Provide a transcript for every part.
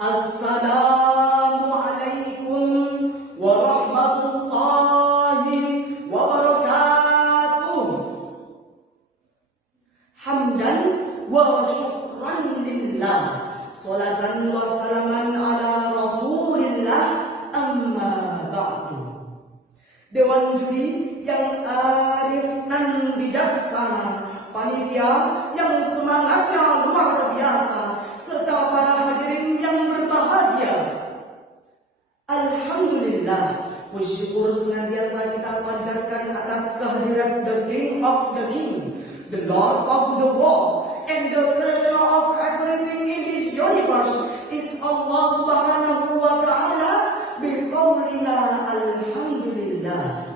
Assalamualaikum warahmatullahi wabarakatuh. Hamdan wa syukran lillah, salatan wa salaman ala rasulillah, amma ba'du. Dewan juri yang arif dan bijaksana, panitia yang semangatnya luar biasa, serta para hadirin yang berbahagia. Alhamdulillah, bersyukur senantiasa kita panjatkan atas kehadiran the King of the King, the Lord of the world, and the creator of everything in this universe is Allah Subhanahu wa Ta'ala. Biqaulina alhamdulillah.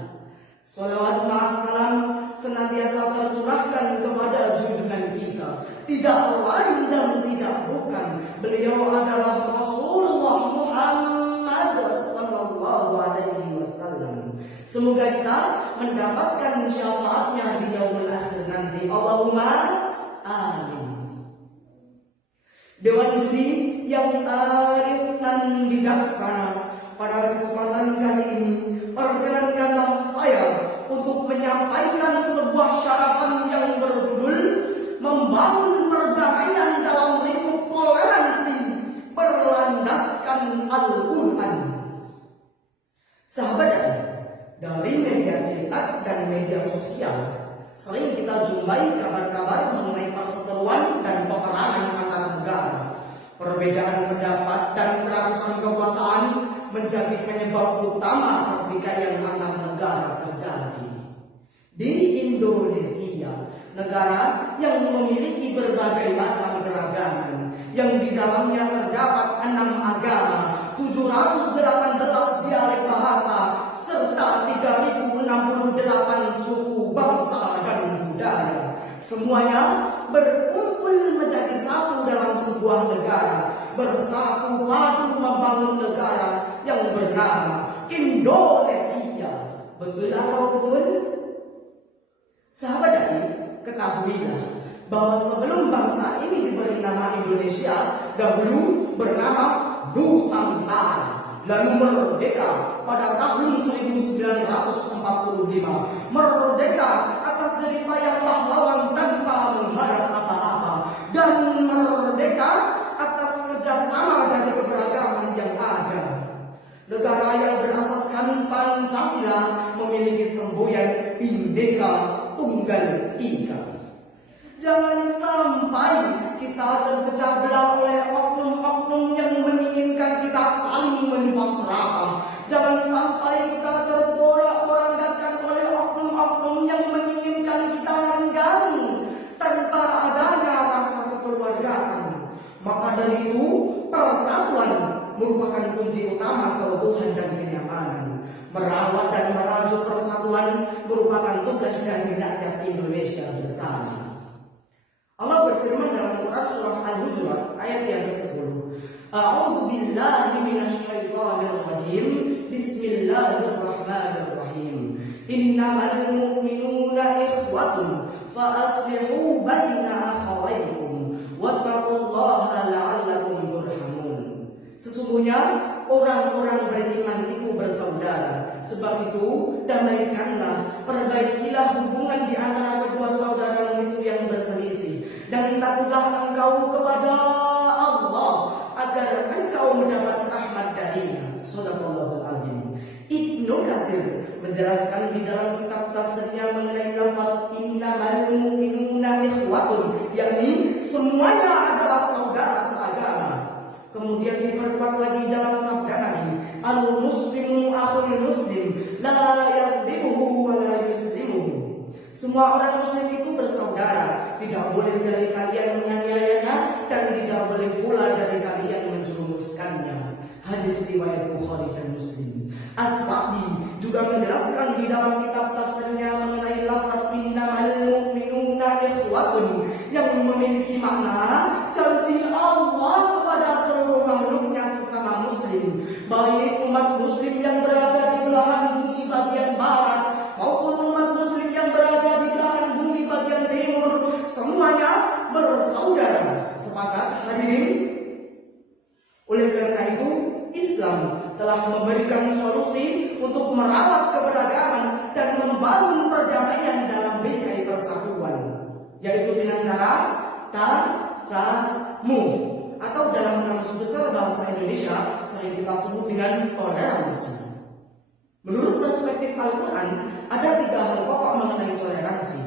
Salawat ma'assalam senantiasa tercurahkan kepada junjungan kita, tidak lain dan tidak bukan, beliau adalah Rasulullah Muhammad sallallahu alaihi wasallam. Semoga kita mendapatkan syafaatnya di yaumul akhir nanti. Allahumma amin. Dewan juri yang arif dan bijaksana, pada kesempatan kali ini perkenankanlah saya untuk menyampaikan sebuah syarapan yang berjudul Membangun Perdamaian dalam Lingkup Toleransi Berlandaskan Al-Quran. Sahabat dari media cetak dan media sosial, sering kita jumpai kabar-kabar mengenai perseteruan dan peperangan antar negara. Perbedaan pendapat dan kerasukan kekuasaan menjadi penyebab utama pertikaian antar negara terjadi. Di Indonesia, negara yang memiliki berbagai macam keragaman, yang di dalamnya terdapat 6 agama, 718 dialek bahasa, serta 3068 suku, bangsa, dan budaya. Semuanya berkumpul menjadi satu dalam sebuah negara, bersatu padu membangun negara yang bernama Indonesia. Betul atau betul? Sahabat adik, ketahuilah bahwa sebelum bangsa ini diberi nama Indonesia, dahulu bernama Nusantara, lalu merdeka pada tahun 1945. Merdeka atas jerih payah pahlawan tanpa mengharap apa-apa, dan merdeka atas kerjasama dari keberagaman yang ada. Negara yang berasaskan Pancasila memiliki semboyan Bhinneka Tunggal Ika. Jangan sampai kita terpecah belah oleh oknum-oknum yang menginginkan kita saling menimpa serapah. Jangan sampai kita terporak-porandakan oleh oknum-oknum yang menginginkan kita renggang tanpa adanya rasa kekeluargaan. Maka dari itu, persatuan merupakan kunci utama keutuhan dan kenyamanan. Merawat dan merajut persatuan merupakan tugas dari rakyat Indonesia bersama. Allah berfirman dalam Quran surah Al-Hujurat ayat yang ke-10. A'udzu billahi minasyaitonir rajim. Bismillahirrahmanirrahim. Innamal mu'minuna ikhwatun fa aslihu baina akhawaykum wattaqullaha la'allakum turhamun. Sesungguhnya orang-orang beriman itu bersaudara. Sebab itu, damaikanlah, perbaikilah hubungan di antara kedua saudara itu yang berselisih, dan takutlah engkau kepada Allah agar engkau mendapat rahmat darinya. Shadaqallahul azim. Ibnu Katsir menjelaskan di dalam kitab tafsirnya mengenai lafaz innamal mu'minuna ikhwatun, yakni semuanya adalah saudara seagama. Kemudian diperkuat lagi dalam sabda Nabi, al-muslimu akhul muslim, la yadhibuhu wa la yuslimuhu. Semua orang muslim itu bersaudara, tidak boleh dari kalian menganiayanya, dan tidak boleh pula dari kalian menjerumuskannya. Hadis riwayat Bukhari dan Muslim. As-Sa'di juga menjelaskan di dalam kitab tafsirnya mengenai lafaz innamal mu'minuna ikhwatun, yang memiliki makna janji Allah pada seluruh makhluknya sesama muslim, baik umat muslim yang berada di belahan bumi bagian barat maupun umat muslim yang berada di belahan bumi bagian timur, semuanya bersaudara. Islam telah memberikan solusi untuk merawat keberagaman dan membangun perdamaian dalam bingkai persatuan, yaitu dengan cara tasamu, atau dalam kamus besar bahasa Indonesia sering kita sebut dengan toleransi. Menurut perspektif Al-Quran, ada 3 hal pokok mengenai toleransi.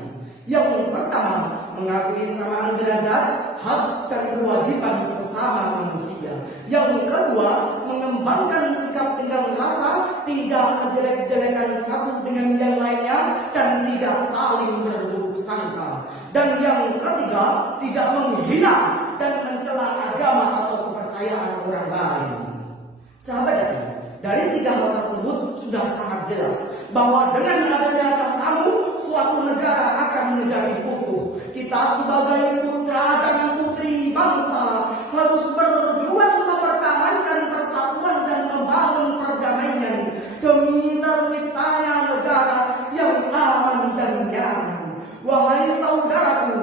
Yang pertama, mengakui kesamaan derajat, hak, dan kewajiban sesama manusia. Yang kedua, mengembangkan sikap tenggang rasa, tidak menjelek-jelekan satu dengan yang lainnya, dan tidak saling berburuk sangka. Dan yang ketiga, tidak menghina dan mencela agama atau kepercayaan orang lain. Sahabat, dari 3 hal tersebut sudah sangat jelas bahwa dengan adanya tasamu, suatu negara akan menjadi utuh. Kita sebagai putra dan putri bangsa harus berjuang mempertahankan persatuan dan membangun perdamaian demi terciptanya negara yang aman dan nyaman. Wahai saudaraku,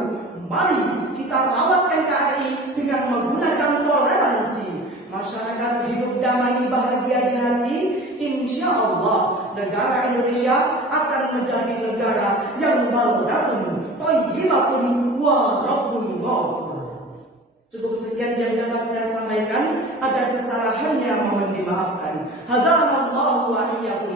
mari kita rawat NKRI dengan menggunakan toleransi. Masyarakat hidup damai bahagia di hati. Insya Allah negara Indonesia akan menjadi negara yang baldatun thayyibatun wa rabbun ghafur. Cukup sekian yang dapat saya sampaikan. Ada kesalahannya mohon dimaafkan. Hadanallahu wa iyyakum